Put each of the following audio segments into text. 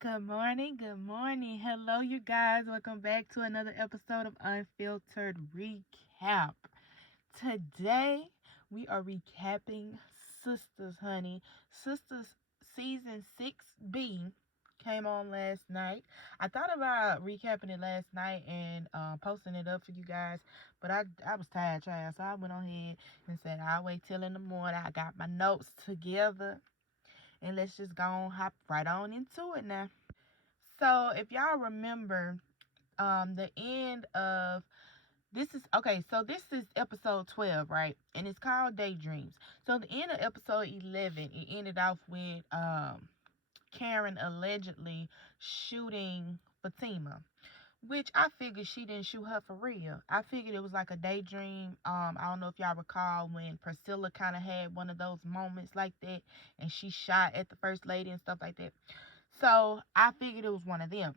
Good morning, good morning. Hello, you guys. Welcome back to another episode of Unfiltered Recap. Today, we are recapping Sisters, honey. Sisters season 6B came on last night. I thought about recapping it last night and posting it up for you guys, but I was tired, child, so I went on ahead and said I'll wait till in the morning. I got my notes together, and let's just go on, hop right on into it now. So if y'all remember, the end of this is episode 12, right? And it's called Daydreams. So the end of episode 11, it ended off with Karen allegedly shooting Fatima, which I figured she didn't shoot her for real. I figured it was like a daydream. I don't know if y'all recall when Priscilla kind of had one of those moments like that, and she shot at the first lady and stuff like that. So I figured it was one of them.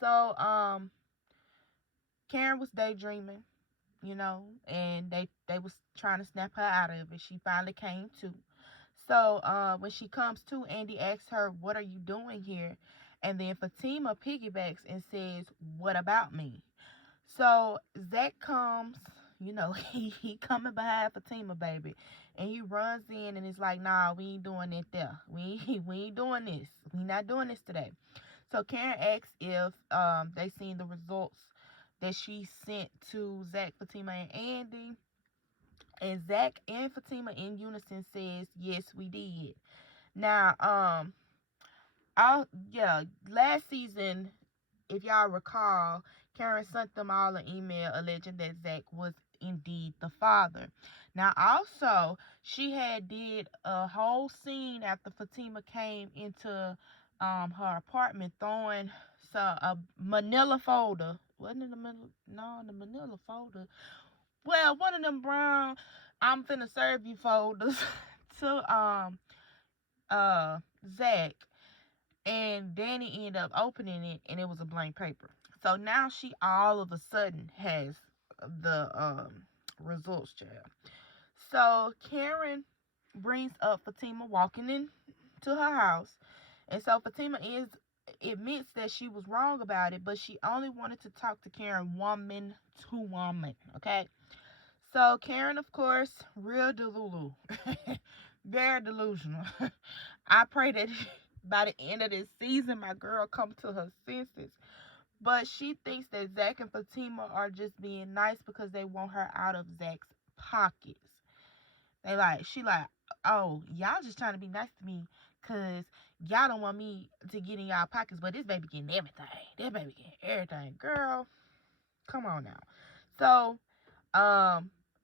So Karen was daydreaming, and they was trying to snap her out of it. She finally came to. So when she comes to, Andy asks her, "What are you doing here?" And then Fatima piggybacks and says, "What about me?" So Zach comes, he coming behind Fatima, baby, and he runs in and is like, "Nah, we ain't doing it there. We ain't doing this. We not doing this today." So Karen asks if they seen the results that she sent to Zach, Fatima, and Andy. And Zach and Fatima in unison says, "Yes, we did." Now, last season, if y'all recall, Karen sent them all an email alleging that Zach was indeed the father. Now, also, she had did a whole scene after Fatima came into her apartment throwing a manila folder. Wasn't it the manila folder? Well, one of them brown "I'm finna serve you" folders to Zach, and Danny ended up opening it and it was a blank paper. So now she all of a sudden has the results, child. So Karen brings up Fatima walking into her house, and so Fatima admits that she was wrong about it, but she only wanted to talk to Karen woman to woman. Okay. So Karen, of course, real delulu, very delusional. I pray that by the end of this season, my girl come to her senses. But she thinks that Zach and Fatima are just being nice because they want her out of Zach's pockets. She like, "Oh, y'all just trying to be nice to me because y'all don't want me to get in y'all pockets, but this baby getting everything. This baby getting everything. Girl, come on now." So,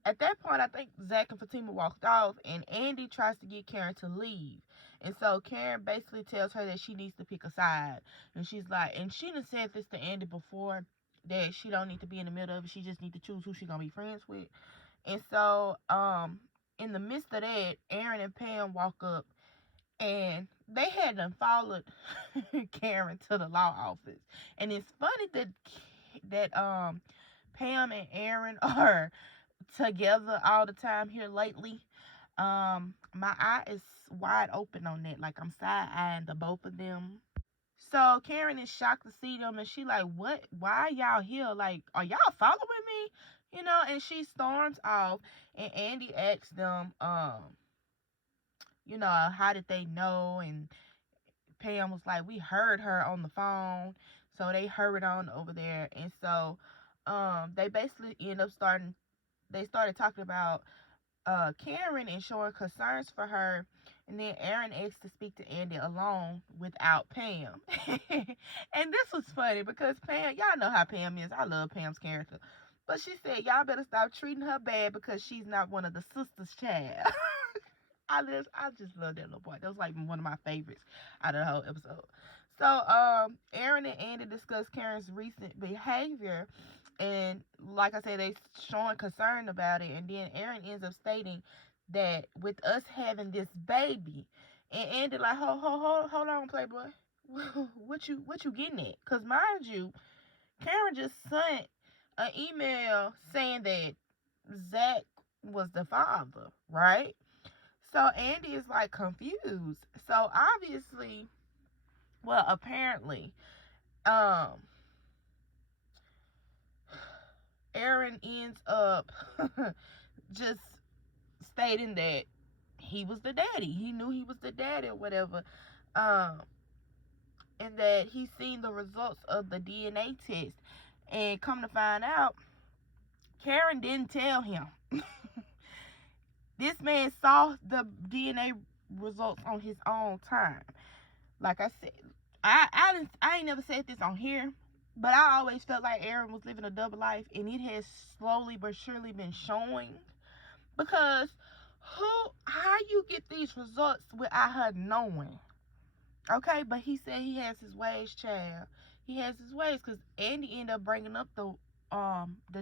at that point, I think Zach and Fatima walked off, and Andy tries to get Karen to leave. And so Karen basically tells her that she needs to pick a side. And she's like, and she done said this to Andy before, that she don't need to be in the middle of it. She just need to choose who she gonna be friends with. And so, in the midst of that, Aaron and Pam walk up, and they had done followed Karen to the law office. And it's funny that Pam and Aaron are together all the time here lately. My eye is wide open on that. Like, I'm side eyeing the both of them. So Karen is shocked to see them, and she like, "What? Why y'all here? Like, are y'all following me?" And she storms off, and Andy asks them, how did they know? And Pam was like, "We heard her on the phone." So they hurried on over there, and so they basically they started talking about Karen and showing concerns for her, and then Aaron asked to speak to Andy alone without Pam. And this was funny because Pam, y'all know how Pam is. I love Pam's character. But she said, "Y'all better stop treating her bad because she's not one of the sisters, child." I just love that little boy. That was like one of my favorites out of the whole episode. So Aaron and Andy discussed Karen's recent behavior, and like I said, they showing concern about it. And then Aaron ends up stating that with us having this baby, and Andy like, hold on, Playboy. What you getting at? Cause mind you, Karen just sent an email saying that Zach was the father, right? So Andy is like confused. So obviously Well, apparently, Aaron ends up just stating that he was the daddy. He knew he was the daddy or whatever. Um, and that he seen the results of the DNA test. And come to find out, Karen didn't tell him. This man saw the DNA results on his own time. Like I said, I ain't never said this on here, but I always felt like Aaron was living a double life, and it has slowly but surely been showing. Because how you get these results without her knowing? Okay, but he said he has his ways, child. He has his ways, because Andy ended up bringing up the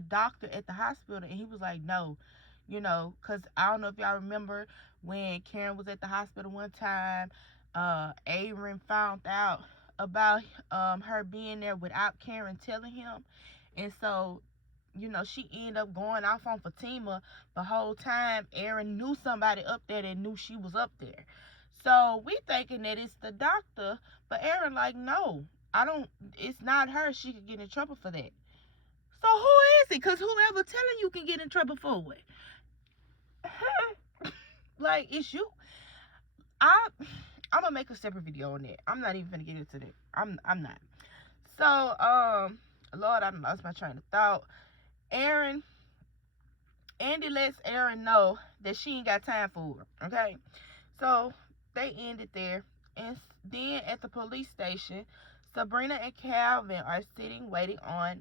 doctor at the hospital, and he was like, no, because I don't know if y'all remember when Karen was at the hospital one time. Aaron found out about her being there without Karen telling him, and so she ended up going off on Fatima the whole time. Aaron knew somebody up there that knew she was up there. So we thinking that it's the doctor, but Aaron like, no, I don't, it's not her. She could get in trouble for that. So who is it? Because whoever telling you can get in trouble for it. Like, it's you. I'm gonna make a separate video on that. I'm not even gonna get into that. I'm not. So, Lord, I lost my train of thought. Andy lets Aaron know that she ain't got time for her. Okay, so they ended there, and then at the police station, Sabrina and Calvin are sitting waiting on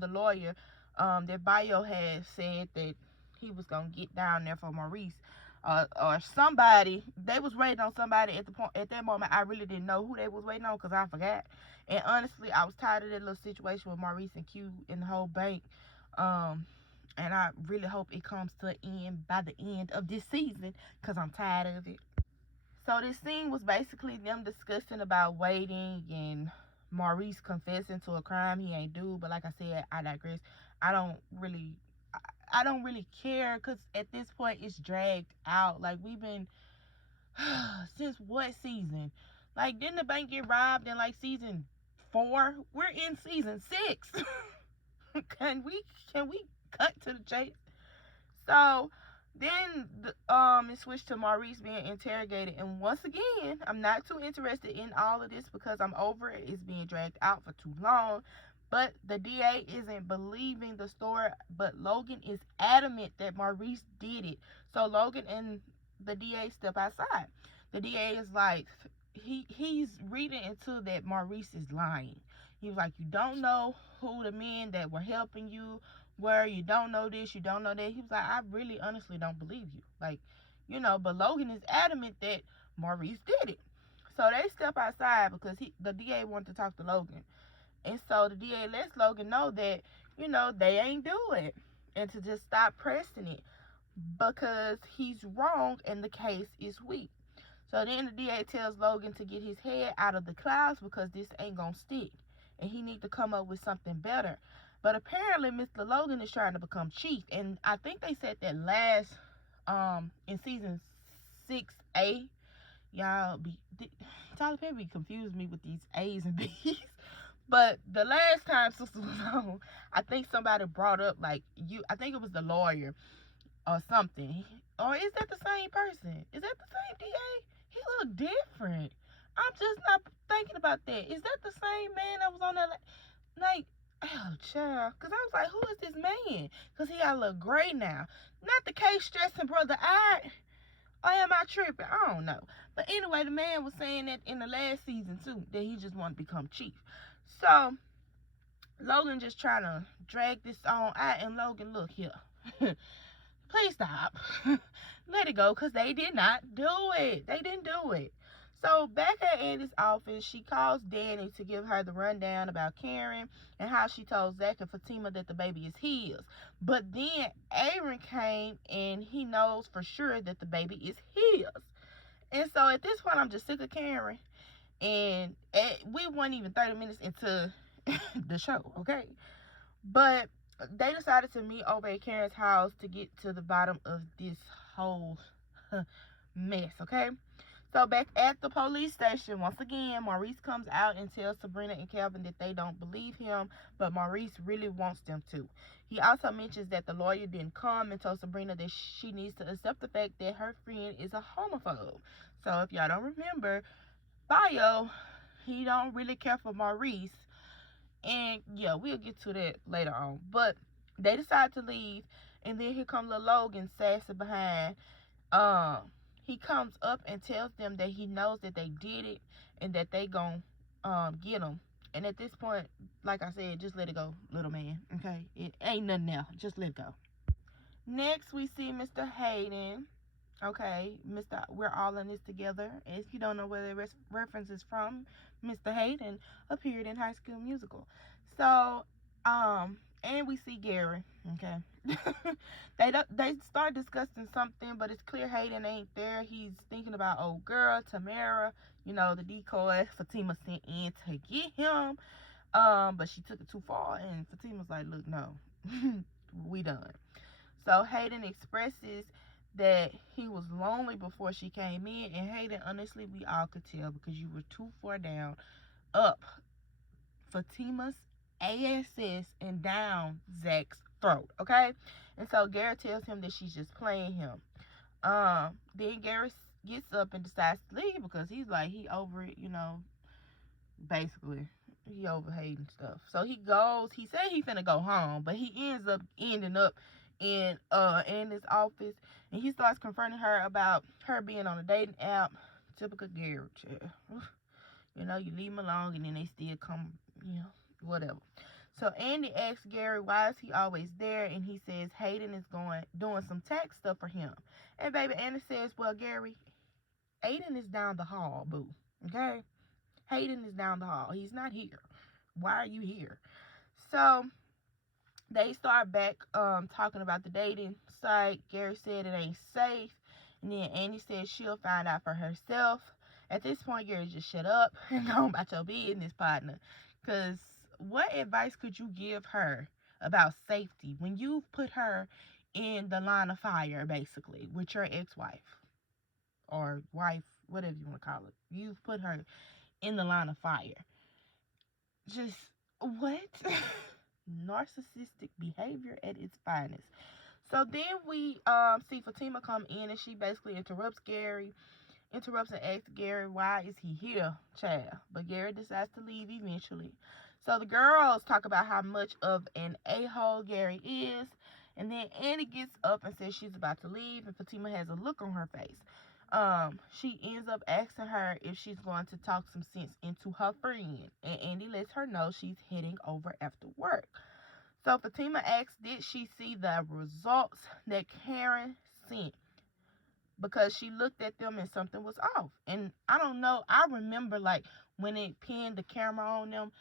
the lawyer. That Bio had said that he was gonna get down there for Maurice. Or somebody. They was waiting on somebody at that moment. I really didn't know who they was waiting on because I forgot. And honestly, I was tired of that little situation with Maurice and Q in the whole bank. And I really hope it comes to an end by the end of this season because I'm tired of it. So this scene was basically them discussing about waiting and Maurice confessing to a crime he ain't do. But like I said, I digress. I don't really care because at this point it's dragged out. Like, we've been since what season? Like, didn't the bank get robbed in like season 4? We're in season 6. Can we cut to the chase? So then it switched to Maurice being interrogated, and once again, I'm not too interested in all of this because I'm over it. It's being dragged out for too long. But the DA isn't believing the story, but Logan is adamant that Maurice did it. So Logan and the DA step outside. The DA is like, he's reading into that Maurice is lying. He was like, you don't know who the men that were helping you were. You don't know this, you don't know that. He was like, I really honestly don't believe you. Like, but Logan is adamant that Maurice did it. So they step outside because the DA wanted to talk to Logan. And so the DA lets Logan know that, they ain't do it. And to just stop pressing it because he's wrong and the case is weak. So then the DA tells Logan to get his head out of the clouds because this ain't gonna stick. And he need to come up with something better. But apparently Mr. Logan is trying to become chief. And I think they said that last in season 6A. Y'all Tyler Perry confused me with these A's and B's. But the last time Sister was on, I think somebody brought up I think it was the lawyer or something. Or is that the same person? Is that the same DA? He looked different. I'm just not thinking about that. Is that the same man that was on that? Like, oh, child. Because I was like, who is this man? Because he got a little gray now. Not the case stressing brother Art. Or am I tripping? I don't know. But anyway, the man was saying that in the last season, too, that he just wanted to become chief. So, Logan just trying to drag this on out. And Logan, look here. Please stop. Let it go, because they did not do it. They didn't do it. So back at Andy's office, she calls Danny to give her the rundown about Karen and how she told Zach and Fatima that the baby is his. But then Aaron came and he knows for sure that the baby is his. And so at this point, I'm just sick of Karen. And we weren't even 30 minutes into the show, okay? But they decided to meet over at Karen's house to get to the bottom of this whole mess, okay? So back at the police station, once again, Maurice comes out and tells Sabrina and Calvin that they don't believe him, but Maurice really wants them to. He also mentions that the lawyer didn't come and told Sabrina that she needs to accept the fact that her friend is a homophobe. So if y'all don't remember, Bio, he don't really care for Maurice. And yeah, we'll get to that later on. But they decide to leave, and then here comes little Logan sassy behind. He comes up and tells them that he knows that they did it and that they gon' get him. And at this point, like I said, just let it go, little man. Okay, it ain't nothing there. Just let it go. Next, we see Mr. Hayden. Okay, We're all in this together. If you don't know where the reference is from, Mr. Hayden appeared in High School Musical. So, and we see Gary. Okay, they start discussing something, but it's clear Hayden ain't there. He's thinking about old girl Tamara. The decoy Fatima sent in to get him. But she took it too far, and Fatima's like, "Look, no, we done." So Hayden expresses that he was lonely before she came in, and Hayden, honestly, we all could tell because you were too far down, up Fatima's ass and down Zach's throat, okay? And so Gary tells him that she's just playing him. Then Gary gets up and decides to leave because he's like, he over it, basically. He over Hayden stuff. So he said he finna go home, but he ending up in his office, and he starts confronting her about her being on a dating app. Typical Gary. You leave him alone and then they still come, whatever. So Andy asks Gary why is he always there, and he says Hayden is doing some tax stuff for him. And baby Andy says, well, Gary, Aiden is down the hall, boo. Okay? Hayden is down the hall. He's not here. Why are you here? So they start back talking about the dating site. Gary said it ain't safe. And then Andy said she'll find out for herself. At this point, Gary, just shut up and go about your business, partner. Because what advice could you give her about safety when you've put her in the line of fire, basically, with your ex-wife or wife, whatever you want to call it? You've put her in the line of fire. Just what? Narcissistic behavior at its finest. So then we see Fatima come in, and she basically interrupts and asks Gary why is he here, child. But Gary decides to leave eventually. So the girls talk about how much of an a-hole Gary is, and then Annie gets up and says she's about to leave, and Fatima has a look on her face. She ends up asking her if she's going to talk some sense into her friend, and Andy lets her know she's heading over after work. So Fatima asks, did she see the results that Karen sent? Because she looked at them and something was off. And I don't know, I remember when it pinned the camera on them,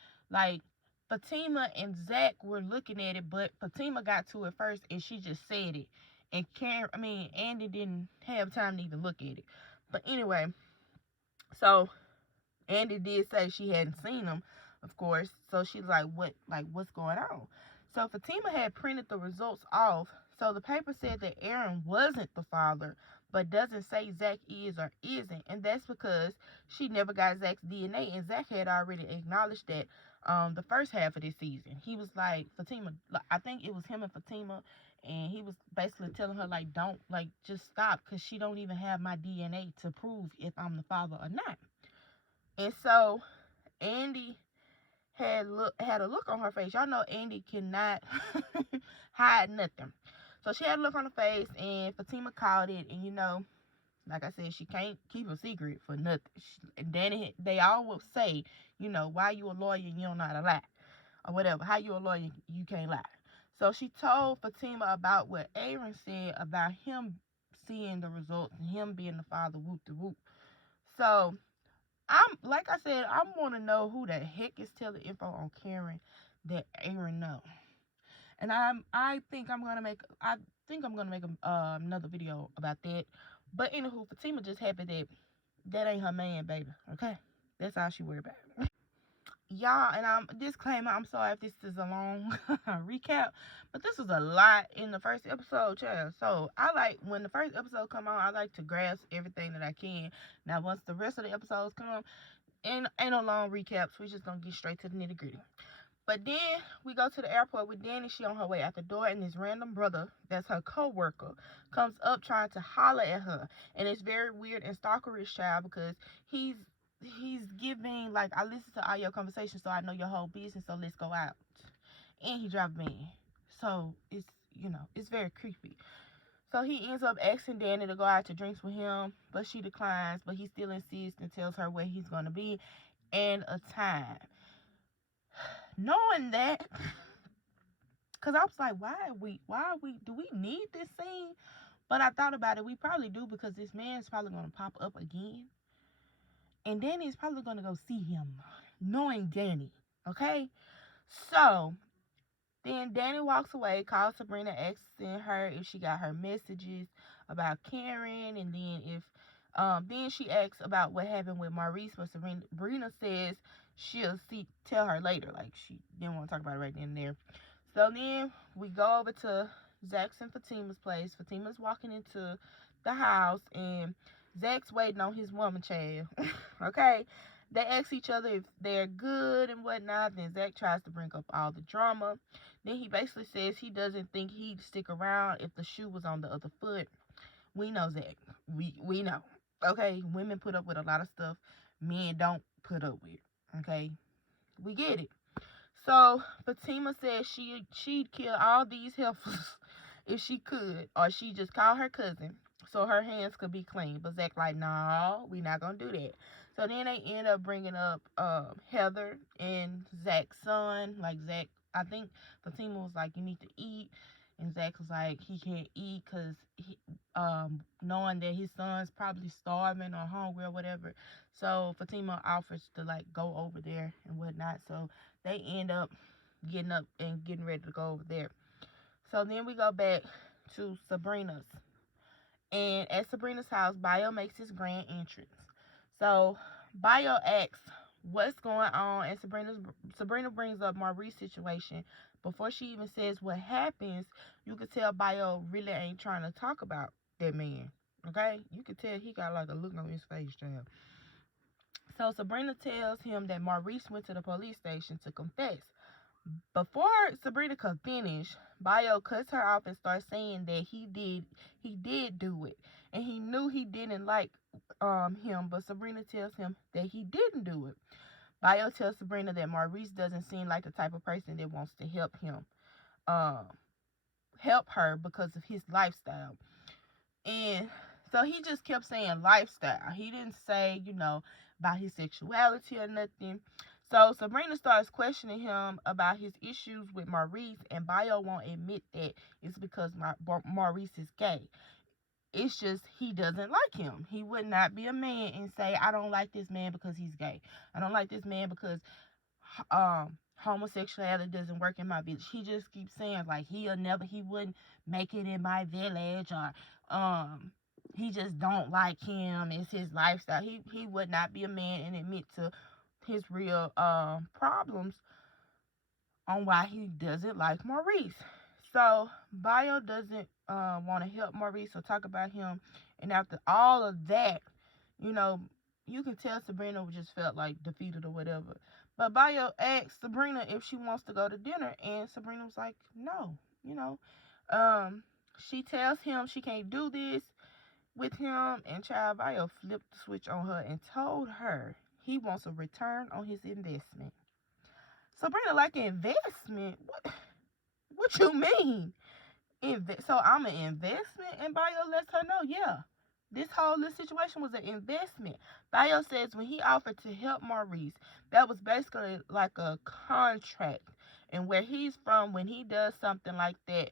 Fatima and Zach were looking at it, but Fatima got to it first and she just said it. And Andy didn't have time to even look at it. But anyway, so Andy did say she hadn't seen them, of course. So she's like, what's going on? So Fatima had printed the results off. So the paper said that Aaron wasn't the father, but doesn't say Zach is or isn't. And that's because she never got Zach's DNA. And Zach had already acknowledged that the first half of this season. He was like, Fatima, I think it was him and Fatima, and he was basically telling her, don't, just stop, because she don't even have my DNA to prove if I'm the father or not. And so Andy had a look on her face. Y'all know Andy cannot hide nothing. So she had a look on her face, and Fatima called it, and like I said, she can't keep a secret for nothing. And then they always say, why you a lawyer and you don't know how to lie? Or whatever. How you a lawyer, you can't lie. So she told Fatima about what Aaron said about him seeing the results and him being the father, whoop-de-whoop. So, I want to know who the heck is telling info on Karen that Aaron know. And I think I'm gonna make another video about that. But anywho, Fatima just happy that ain't her man, baby. Okay, that's all she worried about. y'all, and I'm disclaimer, I'm sorry if this is a long recap, but this was a lot in the first episode, child. So I like when the first episode come on, I like to grasp everything that I can. Now once the rest of the episodes come, ain't no long recaps. We just gonna get straight to the nitty gritty. But then we go to the airport with Danny. She on her way out the door, and this random brother, that's her co-worker, comes up trying to holler at her. And it's very weird and stalkerish, child, because he's giving, like, I listen to all your conversations, so I know your whole business, so let's go out. And he drive a van. So it's, it's very creepy. So he ends up asking Danny to go out to drinks with him, but she declines, but he still insists and tells her where he's going to be and a time. Knowing that, because I was like, do we need this scene? But I thought about it, we probably do, because this man's probably going to pop up again. And Danny's probably going to go see him, knowing Danny, okay? So, then Danny walks away, calls Sabrina, asking her if she got her messages about Karen, and then she asks about what happened with Maurice, but Sabrina says she'll tell her later, like she didn't want to talk about it right then and there. So then we go over to Zach's and Fatima's place. Fatima's walking into the house, and Zach's waiting on his woman child. Okay? They ask each other if they're good and whatnot. Then Zach tries to bring up all the drama. Then he basically says he doesn't think he'd stick around if the shoe was on the other foot. We know Zach. We know. Okay? Women put up with a lot of stuff men don't put up with. Okay? We get it. So Fatima said she'd kill all these heifers if she could, or she'd just call her cousin so her hands could be clean. But Zach like, no, we not gonna do that. So then they end up bringing up Heather and Zach's son. Like Zach, I think Fatima was like, you need to eat, and Zach was like, he can't eat because knowing that his son's probably starving or hungry or whatever. So Fatima offers to like go over there and whatnot. So they end up getting up and getting ready to go over there. So then we go back to Sabrina's. And at Sabrina's house, Bio makes his grand entrance. So Bio asks what's going on, and Sabrina brings up Maurice's situation. Before she even says what happens, you can tell Bio really ain't trying to talk about that man. Okay? You can tell he got like a look on his face, child. So Sabrina tells him that Maurice went to the police station to confess. Before Sabrina could finish, Bio cuts her off and starts saying that he did do it, and he knew he didn't like him, but Sabrina tells him that he didn't do it. Bio tells Sabrina that Maurice doesn't seem like the type of person that wants to help her because of his lifestyle. And so he just kept saying lifestyle. He didn't say, about his sexuality or nothing. So Sabrina starts questioning him about his issues with Maurice, and Bio won't admit that it's because Maurice is gay. It's just he doesn't like him. He would not be a man and say, I don't like this man because he's gay. I don't like this man because homosexuality doesn't work in my village. He just keeps saying like he wouldn't make it in my village, or he just don't like him. It's his lifestyle. He would not be a man and admit to his real problems on why he doesn't like Maurice. So Bio doesn't want to help Maurice or talk about him. And after all of that, you can tell Sabrina just felt like defeated or whatever. But Bio asked Sabrina if she wants to go to dinner, and Sabrina was like, no, she tells him she can't do this with him, and child Bio flipped the switch on her and told her he wants a return on his investment. Sabrina, like, investment? What you mean? So I'm an investment? And Bio lets her know, yeah. This situation was an investment. Bio says when he offered to help Maurice, that was basically like a contract. And where he's from, when he does something like that,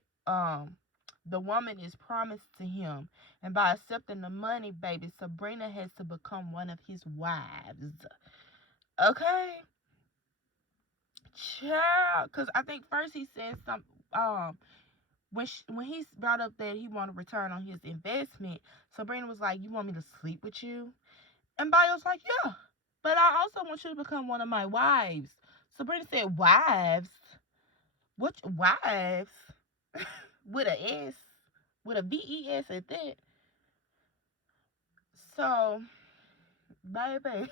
the woman is promised to him. And by accepting the money, baby, Sabrina has to become one of his wives. Okay? Child. Because I think first he said something, when he brought up that he wanted to return on his investment, Sabrina was like, you want me to sleep with you? And Bio's like, yeah. But I also want you to become one of my wives. Sabrina said, wives? What wives? With a S, with a VES at that. So, baby,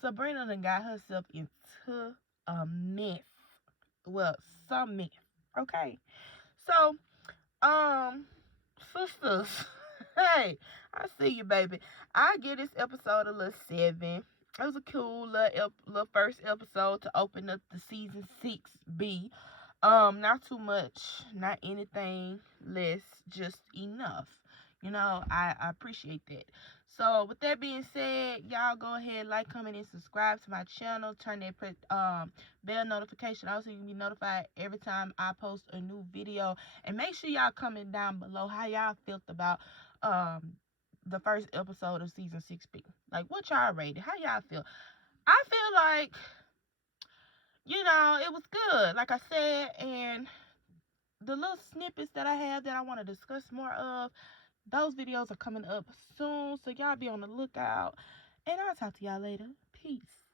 Sabrina done got herself into a mess. Well, some mess. Okay. So, sisters, hey, I see you, baby. I give this episode a little 7. It was a cool little first episode to open up the season 6B. Not too much, not anything less, just enough. I appreciate that. So with that being said, y'all go ahead, like, comment, and subscribe to my channel. Turn that bell notification. Also, you can be notified every time I post a new video. And make sure y'all comment down below how y'all felt about the first episode of season 6B. Like, what y'all rated? How y'all feel? I feel like, it was good, like I said, and the little snippets that I have that I want to discuss more of, those videos are coming up soon, so y'all be on the lookout, and I'll talk to y'all later. Peace.